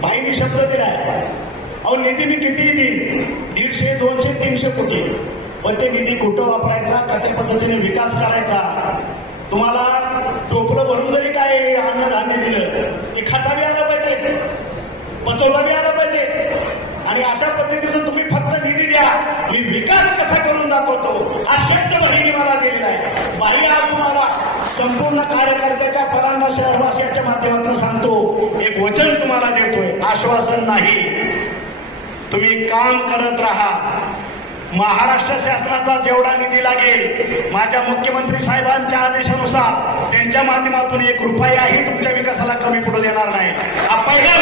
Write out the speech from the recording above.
भाईनी शब्द दिलाय, अहो निधी मी किती देईन, 150, 200, 300 कोटी, पण ते निधी कुठं वापरायचा, कशा पद्धतीने विकास करायचा. तुम्हाला टोपलं भरून जरी काय अन्नधान्य दिलं ते खाता बी आलं पाहिजे, पचवलं बी आलं पाहिजे. आणि अशा पद्धतीचं तुम्ही फक्त निधी द्या, मी विकास कसा करून दाखवतो हा शब्द बहिणी मला दिलेला आहे. बाहेर आज तुम्हाला संपूर्ण कार्यकर्त्याच्या परांना शहरवासियाच्या माध्यमातून सांगतो, एक वचन तुम्हाला देतोय, आश्वासन नाही. तुम्ही काम करत राहा. महाराष्ट्र शासनाचा जेवढा निधी लागेल, माझ्या मुख्यमंत्री साहेबांच्या आदेशानुसार त्यांच्या माध्यमातून 1 रुपयाही तुमच्या विकासाला कमी पडू देणार नाही. हा पहिला